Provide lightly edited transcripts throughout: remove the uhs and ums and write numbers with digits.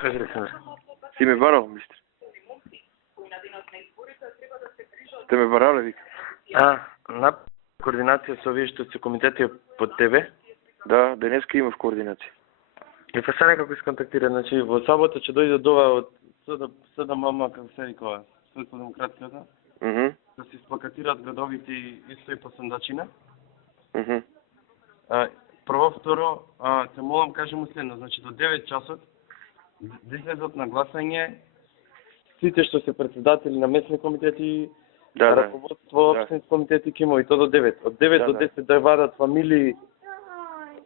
Кажи, Александър. Си ме барал, мистер. Те ме барале, вика. На координация со овие што се комитети под тебе. Да, денеска има в координация. И па са некако исконтактира, значи во сабота ќе дојде од ова од СДМ, како се викава, Социјалдемократската, да се исплакатираат градовите исто и по сандачина. Прво, второ, те молам кажемо следно, значи до 9 часот да излезат на гласање сите што се председатели на местни комитети, раководство, општински комитети ќе има и то до 9. Од 9 до 10 да вадат фамилии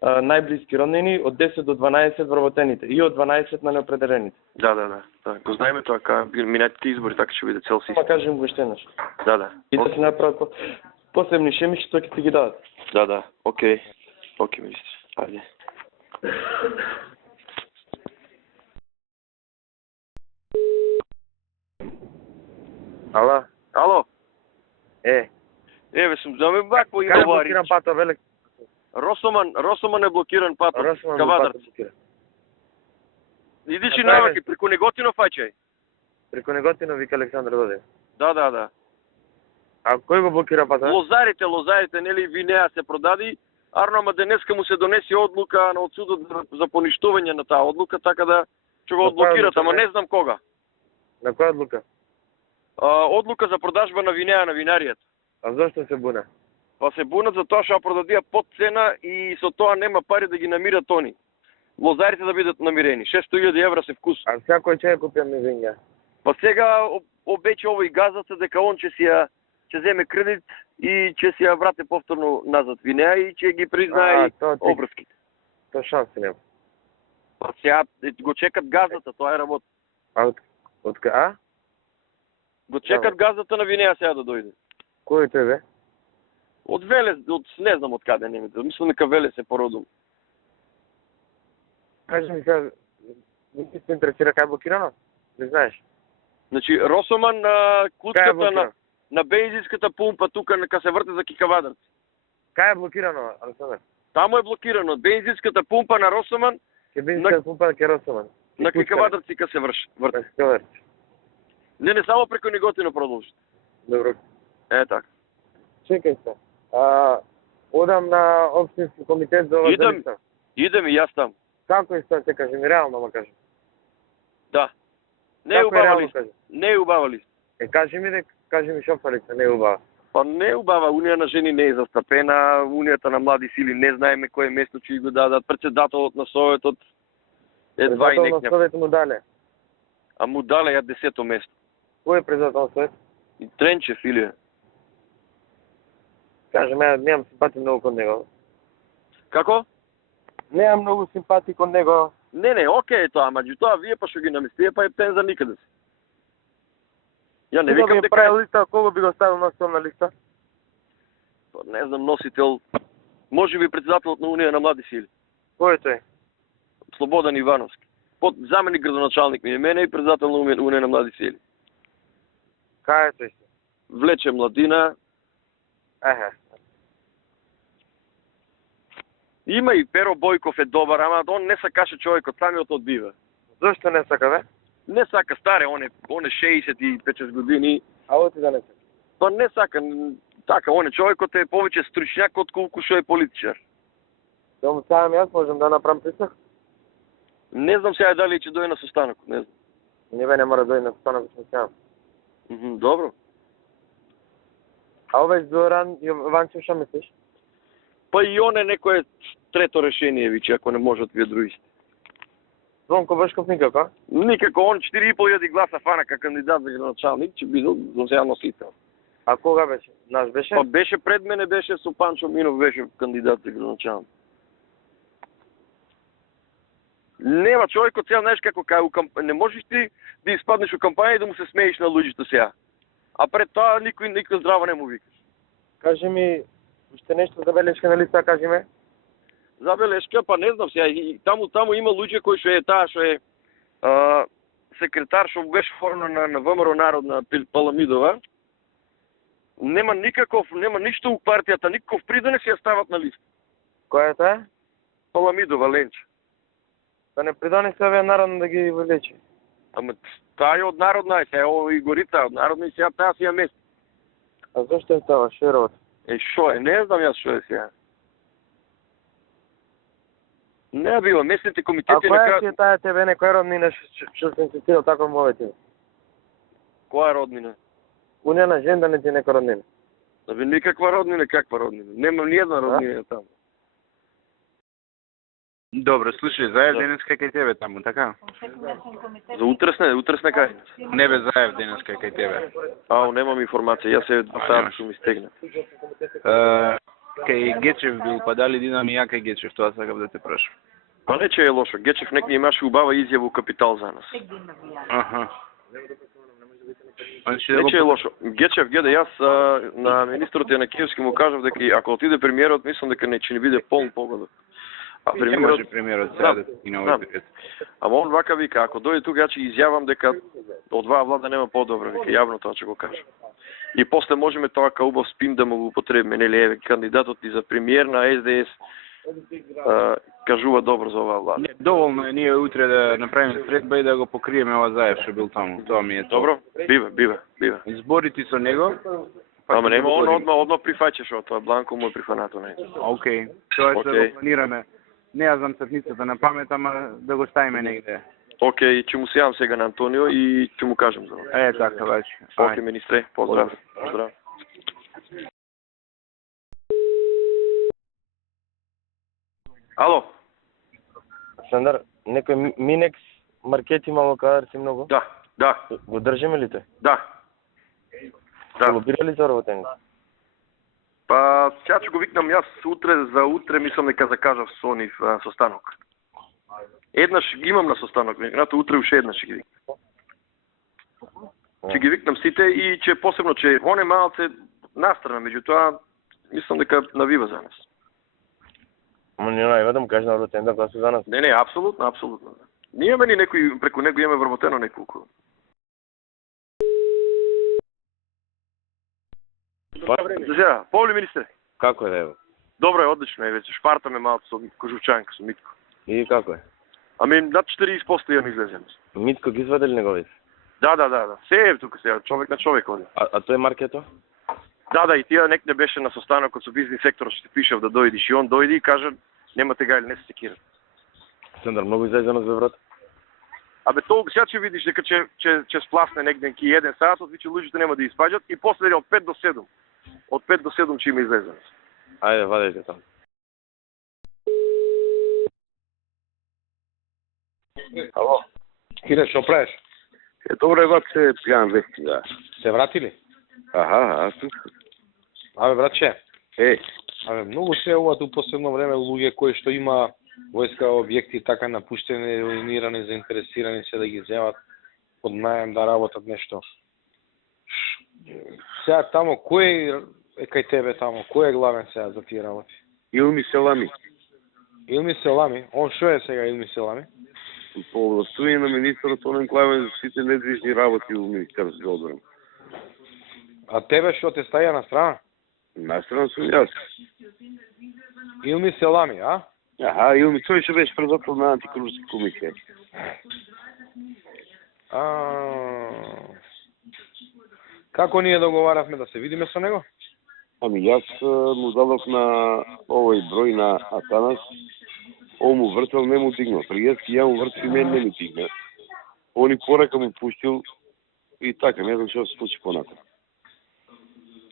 најблиски роднини, од 10 до 12 вработените и од 12 на неопределените. Да. Го знаеме тоа, минатите избори, така ќе биде цел систем. Ма кажем го уште еднаш. Да. И да се направат посебни шеми што ќе ти ги дадат. Да. Окей, мистер. Ајде. Ало? Еве сум заме бак по Кај блокиран патот, велик? Росоман е блокиран патот. Росоман Кавадарци. блокиран. Идиш и наваки, преку Неготино фаќај. Преку Неготино вика Александър Додев. Да. А кој го блокира патот? Лозарите, нели Винеа се продади, арно, ама денеска му се донеси одлука на одсудот за поништување на таа одлука, така да ќе го одблокират, ама не знам кога. На која одлука? Одлука за продажба на Винеа на винаријата. А зошто се буна? Па се бунат за тоа што продадија под цена и со тоа нема пари да ги намират они. Лозарите да бидат намирени. 600.000 евра се вкус. А секој ќе купи мивиња? Па сега обече овој газата дека он ќе земе кредит и ќе си ја врате повторно назад Винеа и ќе ги признае обврските. Тоа шанси нема. Па сега го чекат газата, тоа е работа. Го чекат газата на Винеа сега да дојде. Кој тој бе? Од Велес, не знам од каде, мислам дека Велес е породом. Кажи ми сега, не се интересира кај блокирано? Не знаеш? Значи, Росоман на клучката на бензинската пумпа тука нека се врте за Кикавадарци. Кај е блокирано, Александър? Таму е блокирано. Бензинската пумпа на Росоман, бензинската пумпа на Росоман. На Кикавадарци ка се врте. Не само преку Неготино продолжи. Добро. Така. Чекај се. Одам на општински комитет за ова листа. Идем и јас там. Како исто ќе кажи ми, реално ма кажи. Да. Не е убава листа. Не е убава листа. Кажи ми шофа листа, не е убава. Па не е убава, Унија на жени не е застапена, Унијата на млади сили не знаеме кој место ќе го дадат, председателот на Советот едва и некнев. Председател на Совет му дале. А му дале ја 10-то место. Кој е председател на Совет? Тренчев или? Кажем, немам симпатија многу кон него. Како? Немам многу симпатија кон него. Не, окей тоа, меѓутоа вие па што ги наместие, па е птен за никаде се. Ја не викам дека прави листа, кого би го ставил носител на листа? Па не знам, носител, можеби председателот на Унија на млади сили. Кој е тој? Слободан Ивановски. Заменик градоначалник ми е мене и председател на Унија на млади сили. Кај е тој? Влече младина. Има и Перо Бојков е добар, ама он не сакаше човекот, самиот одбива. Зошто не сака, бе? Не сака, старе, он е 65 години. А оти да не сака? Па не сака, така, он е човекот е повеќе стручњак отколку што е политичар. Да му ставам јас, можем да направам присак? Не знам сега дали ќе дојде на состанок, не знам. Не бе, не мора дојде на состанок, ќе ставам. Добро. А овој Зоран Јованчев што мислиш? Па и он е некое трето решение, вичи, ако не можат вие другите. Звонко Бошков никако? Никако, он 4.500 гласа фана како кандидат за градоначалник, ќе бидел за сега носител. А кога беше? Наш беше? Па беше пред мене, беше со Панчо Минов, беше кандидат за градоначалник. Нема човекот сега, знаеш како не можеш ти да испаднеш у кампања и да му се смееш на луѓето сега. А пред тоа никој здраво не му викаш. Кажи ми, уште нешто за белешка на листа, кажи ме? За белешка, па не знам сега, и таму има луѓе кои што е таа што е секретар што беше форма на ВМРО Народна Паламидова. Нема ништо у партијата, никаков придонес ја стават на листа. Која е таа? Паламидова Ленче. Да не придонесе овие народно да ги вылечи. Ама таа е од народна, е ово и горица, од народна и сега таа си ја меси. А зашто е тоа? Шо е работа? Шо е? Не знам јас шо е сега. Не било, местните А комитети која си е таа тебе некоја роднина што се инсистира така мовете? Која роднина? Унија на жен да не ти е нека роднина. Да би никаква роднина, каква роднина? Немам ни една роднина таму. Добро, слушај, заев денеска кај тебе таму, така? За утресне кај? Не бе заев денеска кај тебе. Немам информација, јас се сад што ми стегна. Кај Гечев бил, па дали динам и ја кај Гечев, тоа сакав да те прашам. Па не че е лошо, Гечев нек ни имаше убава изјава у Капитал за нас. Аха. Не че е лошо. Гечев гледа, јас на министрот Јанакиевски му кажав дека ако отиде премиерот, мислам дека не ќе ни биде полн погода. А Не може премиерот сега да стигне овој период. Ама он вака вика, ако дојде тука, ја ќе изјавам дека од оваа влада нема подобро, вика, јавно тоа ќе го кажа. И после можеме тоа као убав спин да му го употребиме, нели, еве, кандидатот и за премиер на СДС кажува добро за оваа влада. Не, доволно е ние утре да направиме средба и да го покриеме ова заев што бил таму. Тоа ми е тоа. Добро? Бива. Изборите со него. Ама нема он одма прифаќаше тоа, Бланко му е прифанато не. Океј. Тоа што го планираме. Не ја знам црницата на памет, ама да го ставиме негде. Океј, ќе му се јавам сега на Антонио и ќе му кажам за тоа. Така, баш. Океј, министре, поздрав. Ало? Сандар, некој Минекс маркет имало кадар си многу? Да. Го држиме ли те? Да. Лобира ли за работење? Па, сега ќе го викнам јас за утре, мислам дека закажав со нив состанок. Еднаш ги имам на состанок, вегнато утре уште еднаш ќе ги викнам. Ќе ги викнам сите и ќе посебно ќе оне малце настрана, меѓутоа мислам дека навива за нас. Ама не најва да му кажеш на работен да гласува за нас. Не, апсолутно. Ние имаме ни некој, преку него имаме вработено неколку. Сега, Павли министре. Како е, ево? Добро е, одлично е, веќе шпартаме малку со Кожувчанка, со Митко. И како е? Ами, над 40% имам излезен. Митко ги извади ли неговите? Да. Се е тука сега, човек на човек оди. А тој маркето? Да, и тие некде беше на состанокот со бизнис секторот што ти пишав да дојдеш и он дојде и кажа немате гајле, не се секира. Сандар, многу излезеност бе, брат. Абе, толку сега ќе видиш дека ќе спласне негде ки 1 саат, веќе луѓето нема да испаѓат и после од 5 до 7. Од 5 до 7 ќе има излезеност. Ајде, вадете таму. Ало. Кире, што правиш? Добро е, бат, се гледам вести, да. Се врати ли? Аха, тук. Абе, братче. Абе, многу се ова у последно време луѓе кои што има војска објекти така напуштени, руинирани, заинтересирани се да ги земат под најем да работат нешто. Сега тамо, кој е кај тебе тамо? Кој е главен сега за тие работи? Илми Селами. Илми Селами? Он што е сега Илми Селами? По овластување на министерот, он е главен за сите недвижни работи у Министерството за одбрана. А тебе што те стаја на страна? На страна сум јас. Илми Селами, а? Аха, Илми, тој што беше председател на антикорупска комисија. Како ние договаравме да се видиме со него? Ами јас му дадов на овој број на Атанас, он му вртел, не му дигна. Пријески ја му вртел и мен не ми дигна. Он и порака му пуштил и така, не знам што се случи понатаму.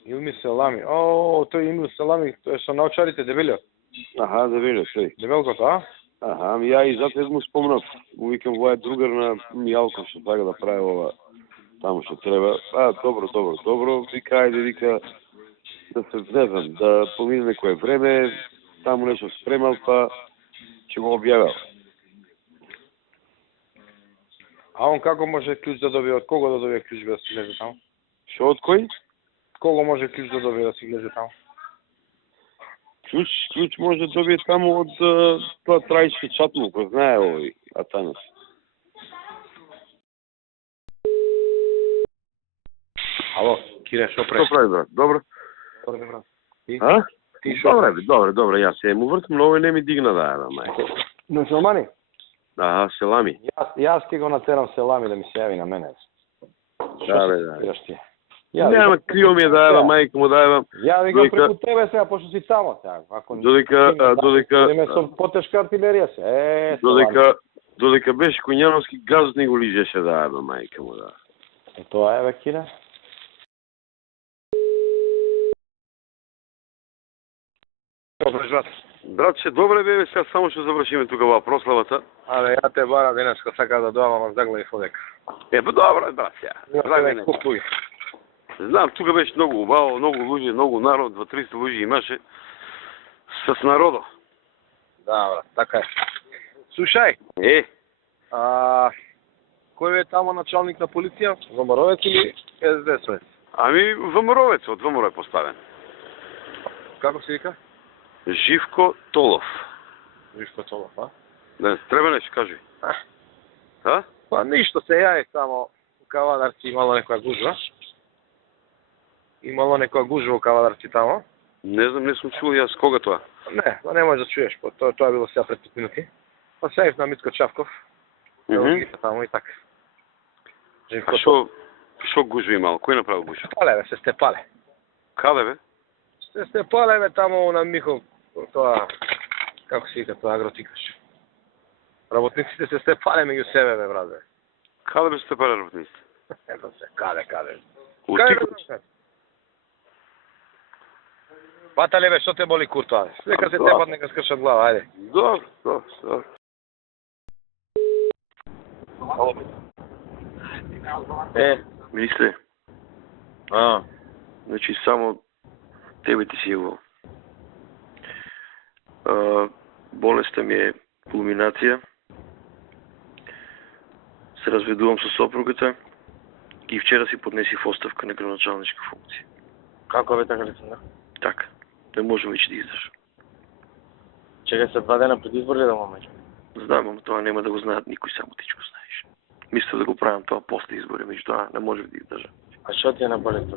Илми Селами. Тој Илми Селами, тој со научарите дебелиот. Аха, дебелиот, тој. Дебелкото, а? Аха, ами ја и затоа му спомнав. Му викам, воја другар на Мијалков што така да прави ова таму што треба. Добро, вика, ајде, вика, да се знезам, да помине некое време, таму нешто спремал, па ќе го објавил. А он како може клjuč да добие, од кого да добие клjuč да си влезе таму? Што од кој? Кого може клjuč да добие да си влезе таму? Клjuč може да добие таму од тоа трајчки чатму, кој знае овој Атанас. Ало, Кире, што правиш? Што прави, брат? Добро? Добре, брат. Ти? А? Ти што? Добре, јас се му вртам, но овој не ми дигна да мај. Мусулмани? Aha, selami. Јас ќе го натерам Селами да ми се јави на мене. Да, бе, да. Што ти? Нема, криво ми е да ева, мајка му да ева. Јави го Додека- преку тебе сега, пошто си тамо сега. Ако Додека со потешка артилерија се. додека беше Коњановски газ не го лижеше да ева, мајка му да. Тоа е, бе, Кире. Добре, брат. Братче, добре бе, сега само ќе завршиме тука во прославата. Абе, ја те бара денеска, сака да дојдам, ама заглавив одека. Бе, добре, брат, сега. Здраве, не. Купуј. Знам, тука беше многу убаво, многу луѓе, многу народ, 200-300 луѓе имаше с народо. Да, брат, така е. Слушај, кој е тамо началник на полиција? ВМРО или СДС? Ами, ВМРО-вец, од ВМРО е поставен. Како се вика? Живко Толов. Вишко Толов, а? Не, треба нешто кажи. А? Па ништо, се јави само у Кавадарци имало некоја гужва. Имало некоја гужва у Кавадарци тамо. Не знам, не сум чул јас кога тоа. Не, па не можеш да чуеш, па тоа било сега пред 5 минути. Па сејф на Митко Чавков. Тамо и така. А шо гужва имало? Кој направил гужва? Пале, бе, се степале. Каде бе? Се степале, бе, тамо на Михов, тоа, како се вика, тоа агротикаш. Работниците се степале меѓу себе, бе, брат, бе. Каде бе сте пари работниците? Ето се, каде. У Каде, Тикош? бе? Патале, бе, што те боли куртоа? Нека се Да. тепат, нека скршат глава, ајде. Добро. Мисле, значи само тебе ти си јавувал. Болеста ми е кулминација. Се разведувам со сопругата и вчера си поднесив оставка на градоначалничка функција. Како бе така лица? Така, не можам веќе да издржам. Чекај се 2 дена пред избори да момеќе. Знам, ама тоа нема да го знаат никој, само ти ќе го знаеш. Мислев да го правам тоа после избори, меѓутоа не можев да издржам. А што ти е на болест?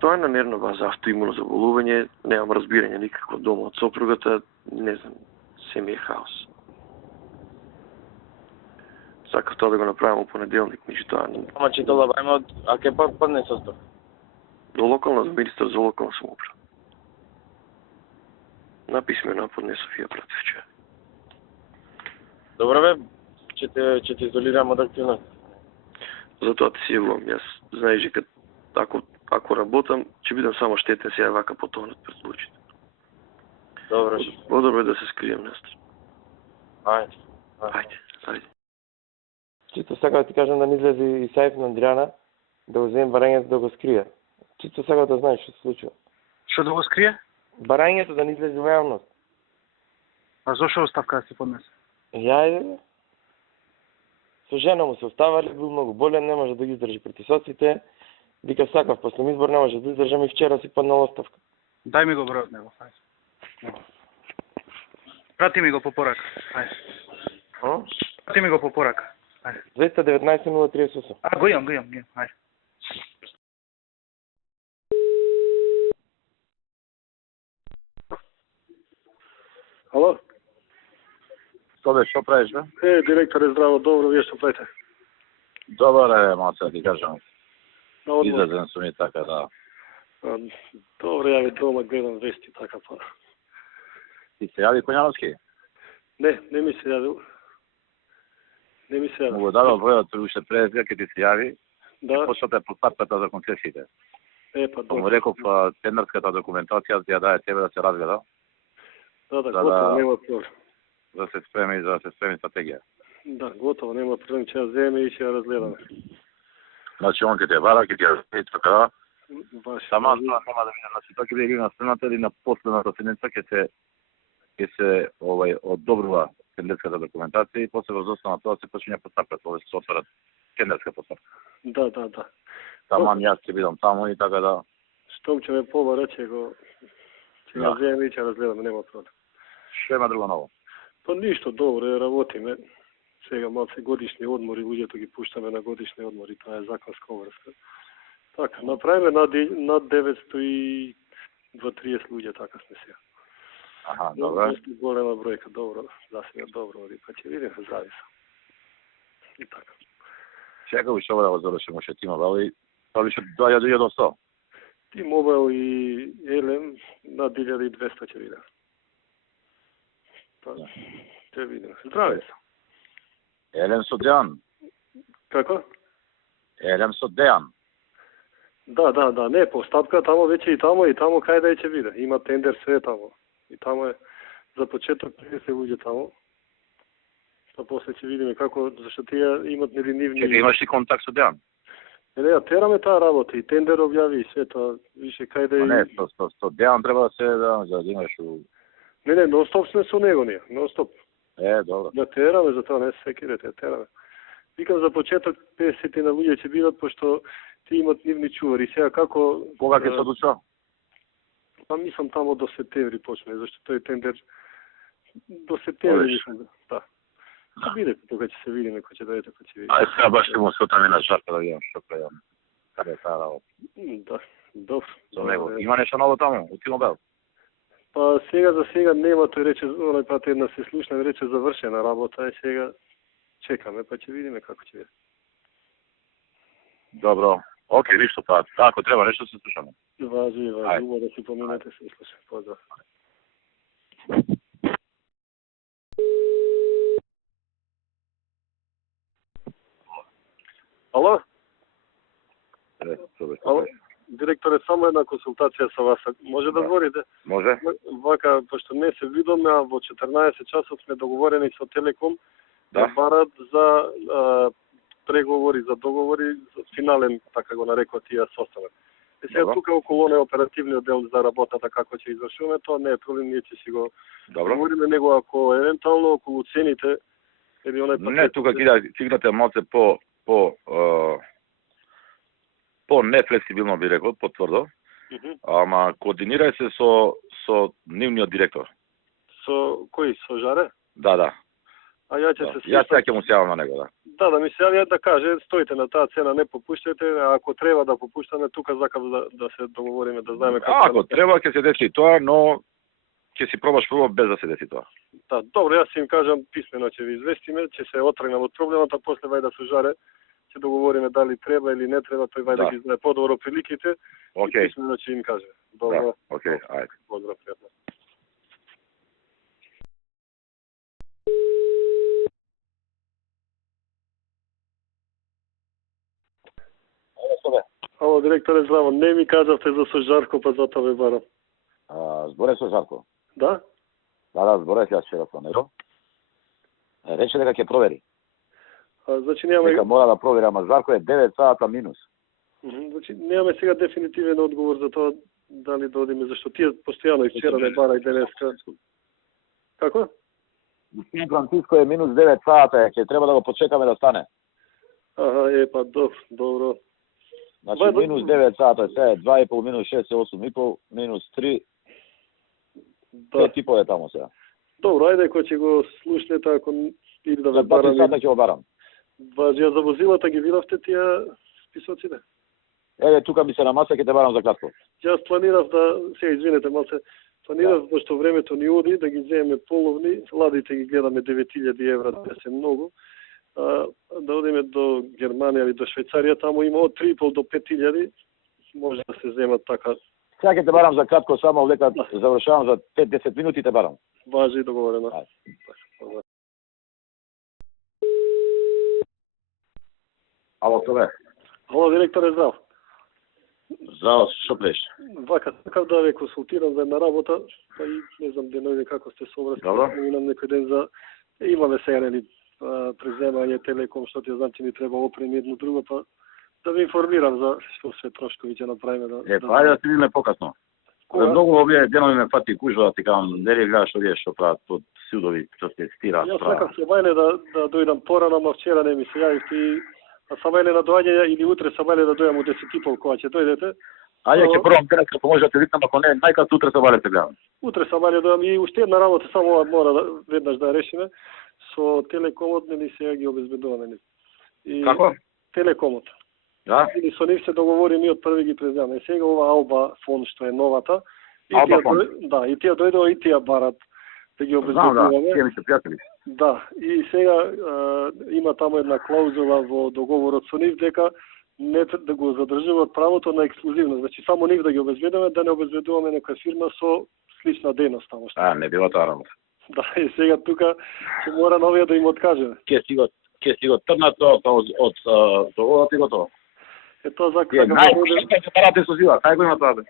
Тоа е на нервна база, автоимуно заболување, немам разбирање никакво дома од сопругата, не знам, се ми е хаос. Сакав тоа да го направам у понеделник, меѓутоа Ама читала бајме од... А ке па поднесе оставка? до локална министар за локална самоуправа. Написмено поднесов и ја пратив вчера. Добро бе, ќе те изолирам од активност. Затоа ти си јавувам, јас знаеш дека ако работам, ќе бидам само штетен сега вака потонат пред случаите. Добро. Подобро е да се скрием настран. Ајде. Чисто сакам да ти кажам да не излезе и сајф на Андријана, да го земе барањето да го скрие. Чисто сакам да знаеш што се случува. Што да го скрие? Барањето да не излезе во јавност. А зошто оставка да си поднесе? Јајде бе. Со жена му се оставале, бил многу болен, не може да ги издржи притисоците. Вика сакав, после избор не може да издржам и вчера си поднал оставка. Дај ми го бројот него, ајде. Прати ми го по порака. Ајде. Прати ми го по порака. 219 038. Го имам, ајде. Ало? Што правиш, бе? Директоре, здраво, добро, вие што правите? Добар е, малце да ти кажам. На одмор? Излезен сум и така, да. Добро, ја ви дома гледам вести, така па. Ти се јави Коњановски? Не ми се јавил. Му го дадал бројот уште пред дека ти се јави. Да. Почнате постапката за концесиите. Па Па му добро. реков тендерската документација да ја даде тебе да се разгледа, Да, да, готово, нема проблем. да се спреми стратегија. Да, готово, нема проблем, ќе ја земе и ќе ја разгледаме. Значи он ќе те бара, ќе ти ја и така. Баш. Сама тоа нема да видам, значи тоа ќе биде или на следната или на последната седница ќе се одобрува тендерската документација и после врз основа на тоа се почиња постапката, тоа се отварат тендерска постапка. Да. Таман јас ќе бидам таму и така да. Штом ќе ме побара, ќе ја земе и ќе разгледаме, нема проблем. Што има друго ново? Па ништо, добро, работиме. Сега малце годишни одмори, луѓето ги пуштаме на годишни одмори, тоа е законска обврска. Така, направиме над 930 луѓе, така сме сега. Аха, добро. Доста голема бројка, добро. За сега добро, па ќе видиме, зависи. И така. Чекай што да го завршимо ше ти мобайл и тоа више доаѓа до 100. Ти мобайл и Елем на 1200 ќе видиме. Па, ќе видиме. Здраве се. Елем со Дејан. Како? Елем со Дејан. Да, не, постапка тамо веќе и тамо кај да ќе биде. Има тендер све тамо. И тамо е за почеток 30 луѓе тамо. Па после ќе видиме како, зашто тие имат нивни... Чекай, имаш ли контакт со Дејан? Не, тераме таа работа и тендер објави и све тоа, више кај да... Не, со Дејан треба да се да имаш у... Не, нон-стоп сме со него ние, нон-стоп. Добро. Да тераме, за тоа не се секирате, тераме. Викам за почеток 50 на луѓе ќе бидат, пошто ти имат нивни чувари. Сега како... Кога ќе се одлучува? Па мислам тамо до септември почне, зашто тој тендер до септември мислам, да. Ќе биде, тога ќе се видиме, кој ќе дојде, кој ќе видиме. Ај сега баш ќе му сотаме на Жарка да видам што правам. Каде е таа работа? Да, добро. Со него. Има нешто ново таму, у Тимобел? Па сега за сега нема, тој рече, оној пат една се слушна, рече завршена работа, и сега чекаме, па ќе видиме како ќе биде. Добро. Океј, ништо па. Ако треба нешто се слушаме. Важи, убаво да си поминете, се слуша. Поздрав. Ало? Ало? Директоре, само една консултација со вас. Може да зборите? Може. Вака, пошто не се видоме, а во 14 часот сме договорени со Телеком да барат за преговори, за договори, за финален, така го нарекува тие состанок. И сега тука околу не оперативниот дел за работата како ќе извршуваме, тоа не е проблем, ние ќе си го говориме него, ако евентуално околу цените или онај пакет. Не, тука кигнате малце по нефлексибилно би рекол, потврдо. Ама координирај се со нивниот директор. Со кој? Со Жаре? Да. А ја ќе се Јас сега ќе му се јавам на него, да. Да ми се јави да каже, стоите на таа цена, не попуштете, а ако треба да попуштаме, тука сакав да се договориме, да знаеме како. Ако треба ќе се деси тоа, но ќе си пробаш прво без да се деси тоа. Да, добро, јас им кажам писмено ќе ви известиме, ќе се отргнам од проблемот, а после вајда со Жаре ќе договориме дали треба или не треба, тој вајда ги знае подобро приликите. Океј. Писмено ќе им каже. Добро. Океј, ајде. Поздрав, пријатно. Ало, директоре, здраво. Не ми кажавте за со Жарко, па затоа ве барам. Зборе со Жарко. Да? Да, зборе јас вчера со него. Рече дека ќе провери. Значи немаме... Дека мора да провери, ама Жарко е 9 сата минус. Значи немаме сега дефинитивен одговор за тоа дали да одиме, зашто тие постојано и вчера не бара и денеска. Како? Господин Франциско е минус 9 сата, ќе треба да го почекаме да стане. Па добро. Значи минус 9 сата, сега е 2,5 минус 6 е 8,5, минус 3, 5,5 е тамо сега. Добро, ајде, кој ќе го слушнете, ако или да ве За 2 барам... сата ќе го барам. Важија за возилата ги видовте тие списоците? Тука ми се на маса, ќе те барам за кратко. Јас планирав да, сега извинете малце, планирав пошто времето ни оди, да ги земеме половни, ладите ги гледаме 9000 евра, да се многу, да одиме до Германија или до Швајцарија, таму има од 3,5 до 5000, може да се земат така. Сега ќе те барам за кратко, само лека завршавам за 5-10 минути те барам. Важи и договорено. Ало, тоа е. Ало, директоре, здрав. Здраво, што плеш? Вака, сакав да ве консултирам за една работа, па и не знам денојде како сте сообразени, имам некој ден за... Имаме сега, нели, преземање Телеком, што ти знам, че ни треба опреми едно друго, па да ви информирам за што се трошкови ќе направиме. Ајде да ти видиме покасно. Многу овие денови ме фати кужва, ти кажам, не ли гледаш овие што прават под судови, што се стира. Јас сакав се бајле да дојдам порано, ама вчера не ми се јавивте, а сам на доаѓање или утре сам да дојдам у 10:30 кога ќе дојдете. Ајде ќе пробам денес како може да те викнам, ако не, најкасно утре сам те гледам. Утре сам дојдам и уште една работа само мора веднаш да решиме со Телекомот, нели сега ги обезбедуваме. Како? Телекомот. Да? Или со нив се договори, ми од први ги преземаме. Сега ова Алба фон што е новата, Алба фонд. Да, и тие дојдоа и тие барат да ги Знам, да, обезбедуваме. тие ми се пријатели. Да, и сега има таму една клаузула во договорот со нив дека не да го задржуваат правото на ексклузивност. Значи само нив да ги обезбедуваме, да не обезбедуваме нека фирма со слична дејност таму што. Не била таа работа. Да, и сега тука ќе мора новија да им откажеме. Ќе си го трнато од договорот и готово. Тоа за Тие најпочетните барате со сила, кај го има тоа?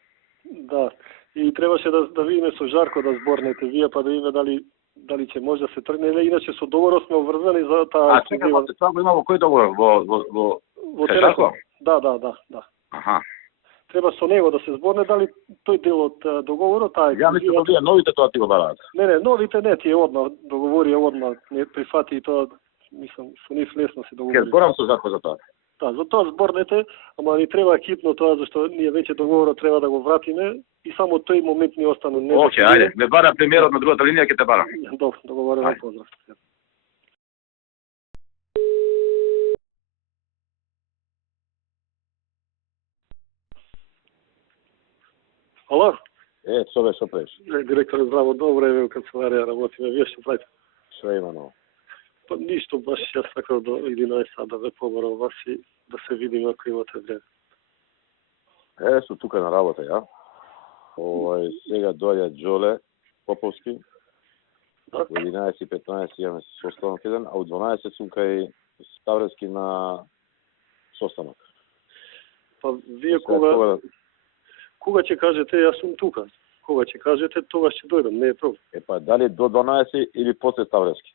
Да. И требаше да видиме со Жарко да зборнете вие, па да видиме дали ќе може да се тргне или иначе со договорот сме обврзани за таа. Чекај, тоа го има во кој договор? Во Телеком. Да. Аха. Треба со него да се зборне дали тој дел од договорот, таа Ја мислам дека новите тоа ти го бараат. Не, новите не, тие одма договори одма не прифати и тоа, мислам, со нив лесно се договори. Ќе зборам со Жарко за тоа. Да, за тоа зборнете, ама ни треба хитно тоа зашто ние веќе договорот треба да го вратиме и само тој момент ни остана не. Оке, ајде, ме бара премиерот на другата линија, ќе те барам. Добро, договорено, поздрав. Ало? Сове, што правиш? Директор, здраво, добро еве во канцеларија работиме, вие што правите? Што има ново? Па ништо, баш јас сакав до 11 сата да ве побарам вас и да се видиме ако имате време. Су тука на работа, ја. Сега доаѓа Џоле Поповски. Да? Во 11:15 имаме состанок еден, а у 12 сум кај Ставрески на состанок. Па вие кога ќе кажете, јас сум тука. Кога ќе кажете, тогаш ќе дојдам, не е проблем. Па дали до 12 или после Ставрески?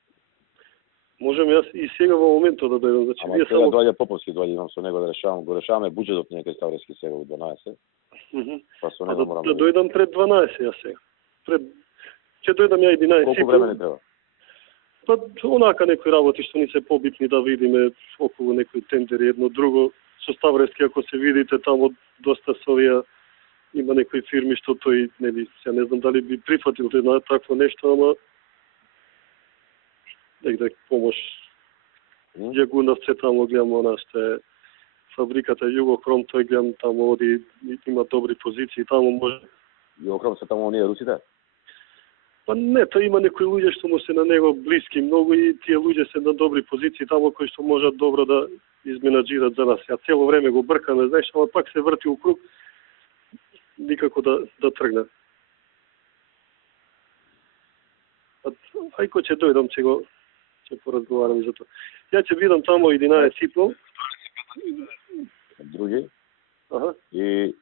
Можем јас и сега во моментот да дојдам, значи Ама вие сега само доаѓа Поповски, имам со него да решавам, го решаваме буџетот ние кај Ставрески сега во 12. Па со него морам да дојдам пред 12 јас сега. Ќе дојдам ја 11. Колку време не треба? Па онака некои работи што ни се побитни да видиме околу некои тендери едно друго. Со Ставрески ако се видите таму доста со овие има некои фирми што тој нели се не знам дали би прифатил една такво нешто, ама негде помош. Јагуновце таму гледам она што е фабриката Југокром, тој гледам таму оди има добри позиции, таму може. Југокром се таму оние русите? Па не, тој има некои луѓе што му се на него блиски многу и тие луѓе се на добри позиции таму кои што можат добро да изменаџират за нас. Ја цело време го бркаме, знаеш, ама пак се врти у круг, никако да тргне. Ајко ќе дојдам, ќе поразговарам за тоа. Ја ќе видам таму 11:30. Други? Аха. И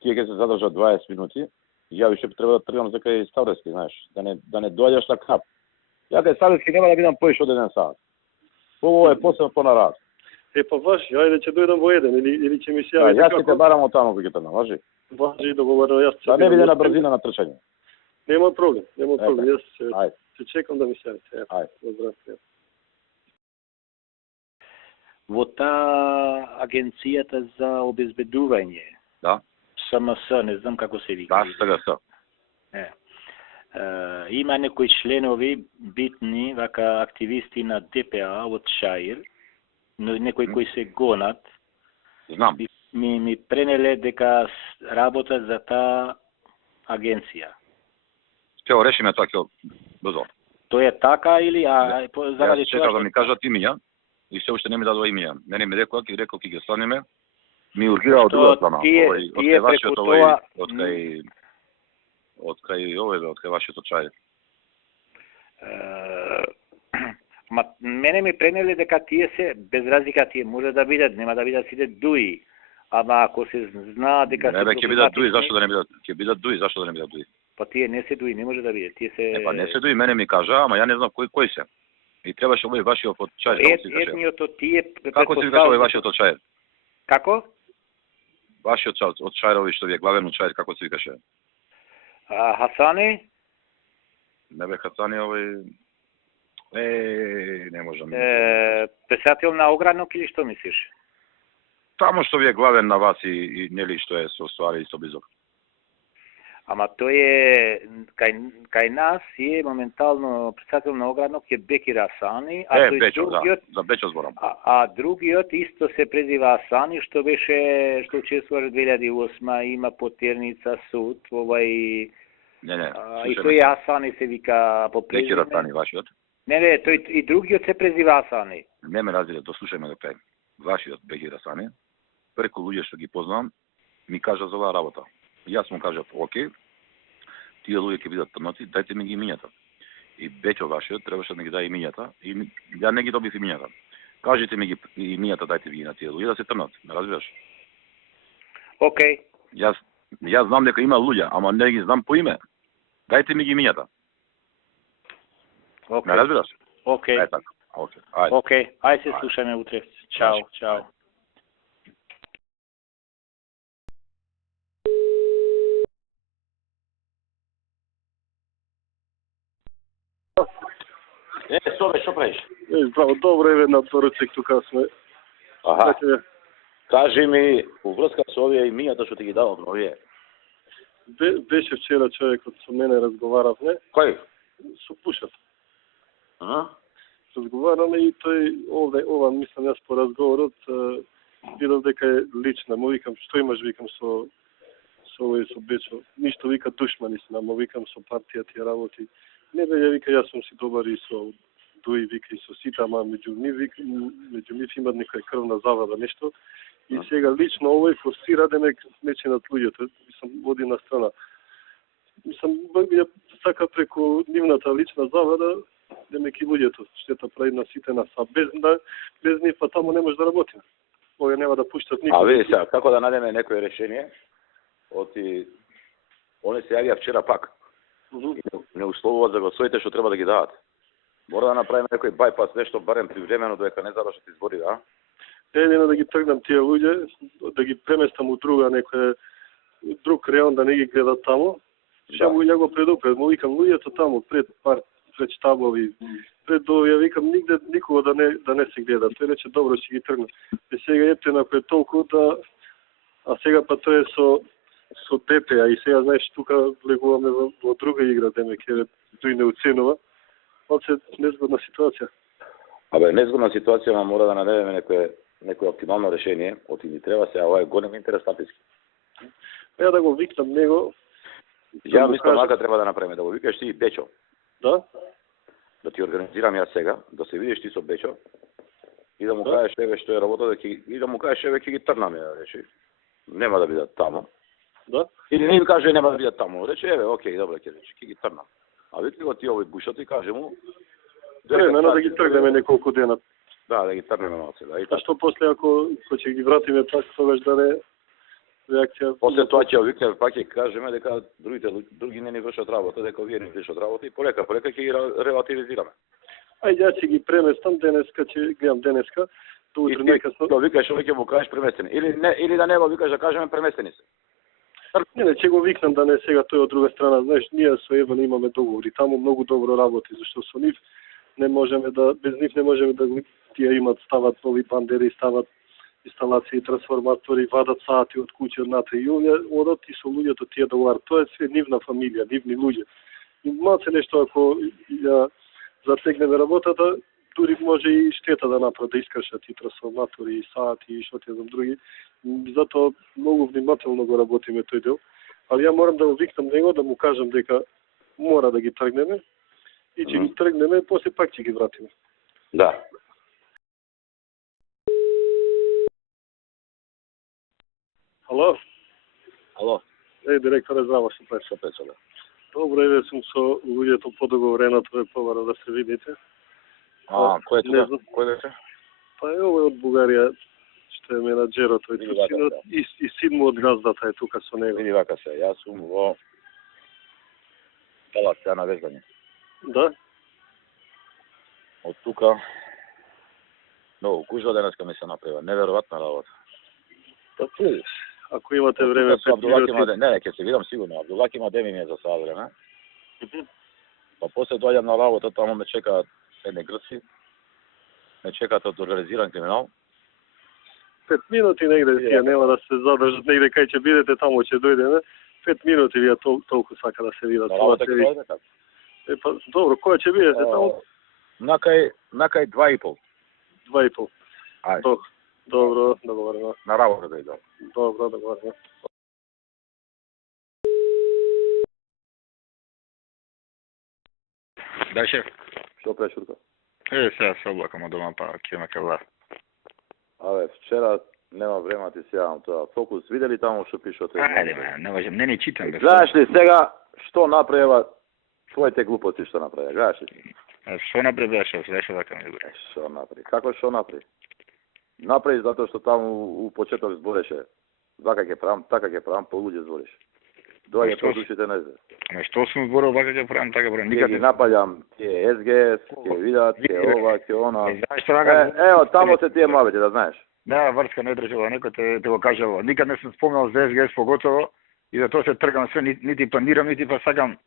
тие ќе се задржат 20 минути. Ја више треба да тргам за кај Ставрески, знаеш, да не доаѓаш на кап. Ја кај Ставрески нема да бидам поише од 1 сат. Ово е посебно понарад. Па важи, ајде ќе дојдам во 1 или ќе ми се Да, јави. јас ќе те барам од таму кој ќе те наважи. Важи, договорено, јас Да не биде на брзина на трчање. Нема проблем, јас Ајде. ќе чекам да ми се јави. Ајде. Здравствуйте. Во таа агенцијата за обезбедување, Да. СМС, не знам како се вика. Да, сега се. Има некои членови битни, вака активисти на ДПА од Шаир, но некои кои се гонат. Знам. Ми пренеле дека работат за таа агенција. Ќе го решиме тоа ќе брзо. Тоа е така или заради Јас чекав да ми кажат имиња и се уште не ми дадоа имиња. Мене ми рекоа ќе ги станеме. Ми ургира од друга страна. Од кај вашиот од кај вашиот чај. Ма мене ми пренеле дека тие се без разлика, тие може да бидат, нема да бидат сите дуи. Ама ако се знае дека не, ќе бидат дуи, зашто да не бидат? Ќе бидат дуи, зашто да не бидат дуи? Па тие не се дуи, не може да биде. Тие се Па не се дуи, мене ми кажа, ама ја не знам кои се. И требаше овој вашиот од чај. Етниото тие како се викаше овој вашиот од чај? Како? Вашиот од чајрови што ви е главен чај, како се викаше? Хасани? Не бе Хасани овој не можам. Писател на огранок или што мислиш? Таму што ви е главен на вас и нели што е со ствари и со близок. Ама тој е кај нас е моментално писател на огранок е Бекир Асани, а тој Бечо, другиот за Бечо зборам. А другиот исто се презива Асани, што учествува 2008, има потерница суд, Не, И тој Асани се вика по Бекир презиме. Асани вашиот. Не, тој и другиот се презива Асани. Не ме разбира, дослушајме до крај. Вашиот Бекир Асани, преку луѓе што ги познавам, ми кажа за оваа работа. Јас му кажав, окей, тие луѓе ќе бидат трнаци, дајте ми ги имињата. И Беќо вашиот требаше да ги даде имињата, и ја не ги добив имињата. Кажете ми ги имињата, дајте ви ги на тие луѓе да се трнат, ме разбираш? Окей. Јас знам дека има луѓе, ама не ги знам по име. Дајте ми ги имињата. Окей. Ме разбираш? Окей. Е така. Окей. Ајде. Окей. Ајде се слушаме утре. Чао, чао. Собе, што правиш? Здраво, добро еве на поручик тука сме. Аха. Значи, Кажи ми, уврска со овие имињата што ти ги давам, овие. беше вчера човекот со мене разговаравме, Кој? со Пушат. Ага. Разговараме и тој ова мислам јас по разговорот видов дека е лична. Му викам што имаш, викам со овој со Бечо. Ништо вика душмани сме, му викам со партија тие работи. Не бе, ја вика јас сум си добар и со Дуи, вика и со сите, ама меѓу нив имат некоја крвна завада нешто. И сега лично овој форсира демек нечинат луѓето, мислам води на страна. Мислам ја сака преку нивната лична завада демек и луѓето штета прави на сите нас, а без нив па таму не може да работиме. Овие нема да пуштат никој. А види сега, како да најдеме некое решение? Оти они се јавија вчера пак. Не условуваат за гласовите што треба да ги дадат. Мора да направиме некој байпас, нешто барем привремено додека не завршат избори, да? Едино да ги тргнам тие луѓе, да ги преместам у друга друг реон, да не ги гледат таму. Ја го предупред, му викам луѓето таму пред штабови, пред овие, викам нигде никога да не се гледа. Тој рече добро ќе ги тргнам. И сега ептина кој е толку да, а сега па тој е со ДП, и сега знаеш тука влегуваме во друга игра, демек е тој не оценува. Оце незгодна ситуација. Абе, незгодна ситуација, ама мора да најдеме некој оптимално решение. Оти ни треба сега, ова е голем интерес таписки. Ја да го викнам него. Ја мислам дека треба да направиме, да го викаш ти и Бечо. Да? Да ти организирам јас сега, да се видиш ти со Бечо и да му кажеш еве што е работа, и да му кажеш еве ќе ги трнаме, речи. Нема да бидат таму. Да? Или не им каже нема да бидат таму. Рече еве, окей, добро ќе рече, ќе ги трнам. А види го ти овој Бушот и каже му Времено да ги тргнеме неколку дена. Да ги тргнеме малце, да. А што после ако ќе ги вратиме пак, тогаш да не реакција? После тоа ќе викнеме пак ќе кажеме дека други не ни вршат работа, дека овие не вршат работа и полека ќе ги релативизираме. Ајде ја ќе ги преместам денеска, ќе гледам денеска, до утре најкасно. Да викаш овој ќе му кажеш преместени. Или да не го викаш да кажеме преместени се. Не, ќе го викнам да не сега тој од друга страна, знаеш, ние со Еван имаме договори, таму многу добро работи, зашто со нив не можеме без нив не можеме да тие имат, стават нови бандери, стават инсталации, трансформатори, вадат сати од куќи однатре и овие одат и со луѓето тие договарат. Тоа е све нивна фамилија, нивни луѓе. И малце нешто ако ја затегнеме работата, дури може и штета да направат, да искршат и трансформатори, и сати, и што ти знам други. Затоа многу внимателно го работиме тој дел. Али ја морам да го викнам него, да му кажам дека мора да ги тргнеме и ќе ги тргнеме, после пак ќе ги вратиме. Да. Ало? Ало. Директоре, здраво, што правиш? Да. Добро, еве сум со луѓето по договореното, побара да се видите. Кој е тука? Кој беше? Па е овој од Бугарија, што е менаџерот, и син од газдата е тука со него. Види вака се, јас сум во Талација на вежбање. Да? Од тука многу кужа денеска ми се направи, неверојатна работа. Па видиш, ако имате време, не, ќе се видам сигурно. Абдулак има деми ми е за сад време. Па после доаѓам на работа, таму ме чекаат едни грци, ме чекаат од организиран криминал. 5 минути негде тие нема да се задржат негде кај ќе бидете, таму ќе дојдеме. 5 минути вие толку сака да се видат. На работа ќе дојдеме така. Па добро, кој ќе бидете таму? Накај 2,5. 2,5. Ајде. Добро, договорено. На работа да идам. Добро, договорено. Да, шеф. Што прешурка? Сега се облакам од дома, па ќе ме власт. Абе, вчера нема време ти се јавам тоа. Фокус видели таму што пишете? Ајде, ме, не можам, не читам. Бе, знаеш ли сега што направила твоите глупости што направи? Знаеш ли? Што направи, шеф? Зашо така ми го? Што направи? Како што направи? Направи затоа што таму у почеток збореше. Вака ќе правам, така ќе правам, по луѓе збореше. Доаѓа по душите не знае. Ама што сум зборил вака ќе правам, така правам. Никад ги напаѓам тие СГС, ќе видат, ќе ова, ќе она. Знаеш што вака? Ево, таму се тие мавите, да знаеш. Да, врска не држава, некој те го кажало. Никад не сум спомнал за СГС поготово и за тоа се тргам све, нити планирам, нити па сакам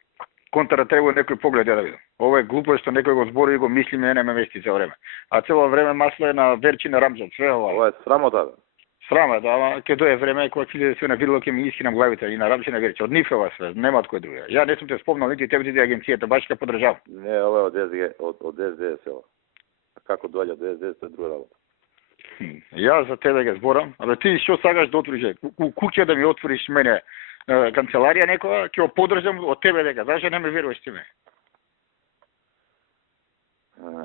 контра треба некој поглед да видам. Ова е глупо што некој го збори и го мисли, не ме мести цело време. А цело време масло е на Верчи на Рамзан, све ова. Ова е срамота, бе. Срама, да, ама ќе дое време кога ќе се на видело ќе ми искинам главите и на Рамзан на Верчи. Од нив е ова све, нема од кој друг. Ја не сум те спомнал нити тебе нити агенцијата, баш ќе подржав. Не, ова е од СГС, од СДС ова. А како доаѓа до СДС, тоа е друга работа. Јас за тебе ќе зборам, абе ти што сакаш да отвориш? Куќа да ми отвориш мене канцеларија некоја, ќе го подржам од тебе дека. Зашто не ме веруваш ти ме?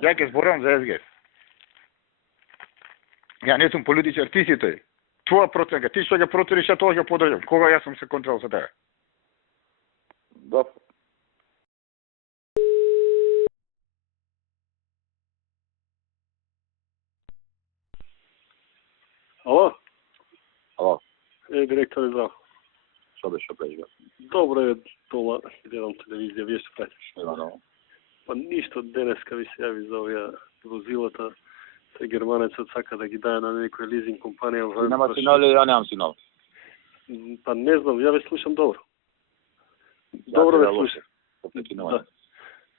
Ја ќе зборам за СГС. Ја не сум политичар, ти си тој. Твоја проценка, ти што ќе протвориш, а тоа ќе подржам. Кога јас сум се контрол со тебе? Добро. Ало? Ало. Директор, здрав. Што беше плежга? Добро е дома, гледам телевизија, вие што правите? Нема ново. Па ништо, денеска ви се јави за овие возилата. Тој германецот сака да ги даде на некоја лизинг компанија. Ти нема сигнал или ја немам сигнал? Па не знам, ја ве слушам добро. Добро ве слушам. Да.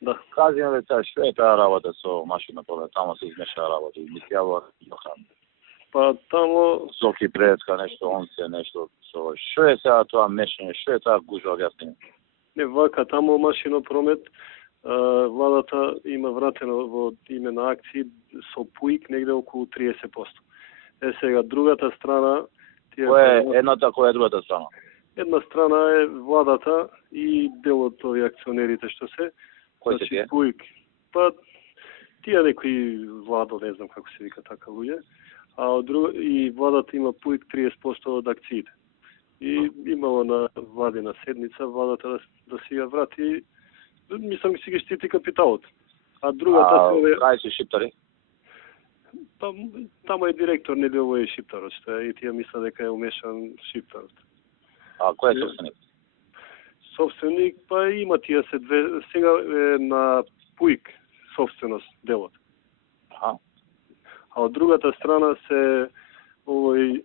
Да. Кажи ми веќе што е таа работа со машина поле, таму се измеша работа и ми се јавува Јохан. Па тамо Соки предска нешто, он се нешто со што е сега тоа мешање, што е таа гужва објасни? не вака, тамо машино промет, владата има вратено во име на акции со ПУИК негде околу 30%. Е сега другата страна, тие Која е едната, која е другата страна? една страна е владата и дел од овие акционерите што се. Кои се тие? ПУИК. Па тие некои владо, не знам како се вика така луѓе. А од друга и владата има ПУИК 30% од акциите. И имало на владина седница владата да си ја врати, мислам си ги штити капиталот. А другата се кај се шиптари? Па тамо е директор не овој е шиптарот, што е, и тие мисла дека е умешан шиптарот. А кој е собственик? Собственик, па има тие се две, сега е на ПУИК собственост делот. Аха. А од другата страна се овој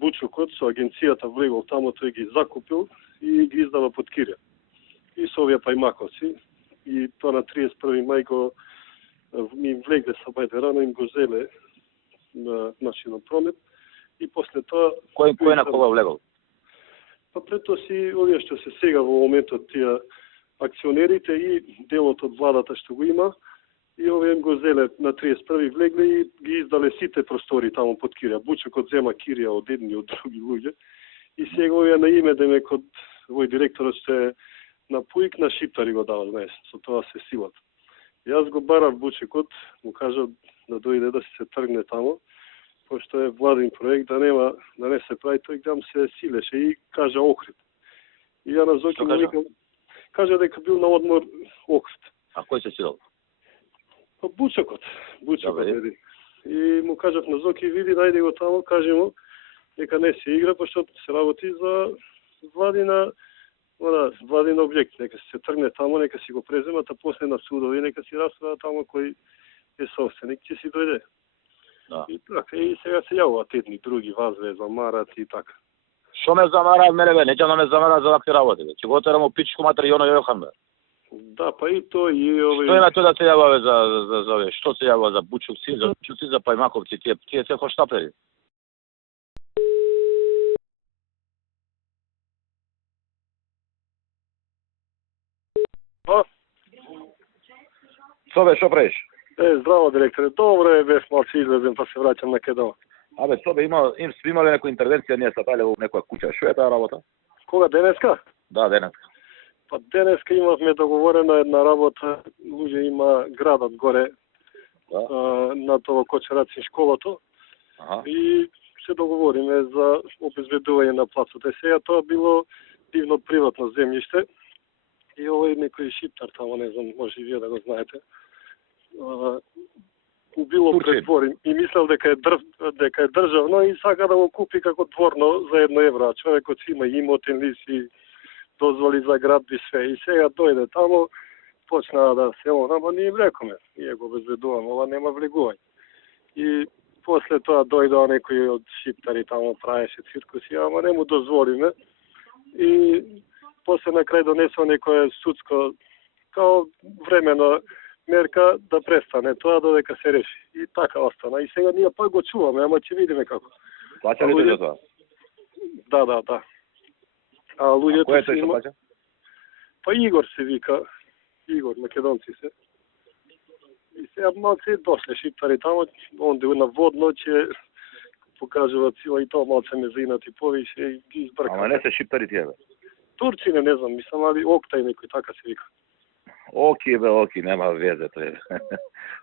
Бучукот со агенцијата влегол тамо, тој ги закупил и ги издава под кирја. И со овие пајмаковци, и тоа на 31. мај го ми влегле са бајде рано, им го зеле на машинот промет, и после тоа... Кој на кога влегол? Па пред тоа си овие што се сега во моментот тие акционерите и делот од владата што го има, и овие им го зеле на 31. влегле и ги издале сите простори таму под кирија. Бучукот зема кирија од едни од други луѓе. И сега овие на име демек од овој директорот што е на ПУИК на шиптари го дава, знаеш, со тоа се силата. Јас го барав Бучукот, му кажа да дојде да се тргне тамо, пошто е владин проект, да не се прави, тој грам се силеше и кажа Охрид. И ја на Зоки му викам, кажа дека бил на одмор Охрид. А кој се силал? Па Бучукот еди. И му кажав на Зоки, види, најди го тамо, кажи му дека не се игра, пошто се работи за владина објект, нека се тргне тамо, нека си го преземат, а после на судови, нека си расправа тамо кој е собственик, ќе си дојде. Да. И така, и сега се јавуват едни други, вас ве замарат и така. Што ме замара мене бе, неќам да ме замара за вакви работи бе. Ќе го терам у пичку матер и оно Јохан бе. Да, па и тој и овој... Што има тој да се јава бе за овие? Што се јава за Бучукци, за Пајмаковци, тие се хоштапери? Што бе, што правиш? Здраво, директоре. Добро е, бев малце излезем, па се враќам на кедома. Абе, што бе, имале некоја интервенција, ние сапале во некоја куќа. Што е таа работа? Кога, денеска? Да, денеска. Па денеска имавме договорена една работа, луѓе има градот горе на тоа Кочераци школото и се договориме за обезбедување на плацот. Сега тоа било дивно приватно земјиште и овој некој шиптар тамо, не знам, може и вие да го знаете, убило пред двор и мислел дека е државно и сака да го купи како дворно за 1 евро. Човекот си има имотен лист и дозволи за градби све. И сега дојде тамо, почна да се ама ние им рекоме, ние го обезбедуваме, ова нема влегување. И после тоа дојдоа некои од шиптари тамо правеше циркуси, ама не му дозволиме. И после на крај донесо некое судско као времена мерка да престане тоа додека се реши. И така остана. И сега ние пак го чуваме, ама ќе видиме како. Плаќа ли за тоа? Да. А луѓето кој е тој што плаќа? Па Игор се вика. Игор, македонци се. И сега малце дошле шиптари тамо, онде на водно ќе покажуваат сила и тоа малце ме заинати повише и ги избркаа. Ама не се шиптари тие бе. Турци не знам, мислам, али Октай некој така се вика. Оки, нема везе тој.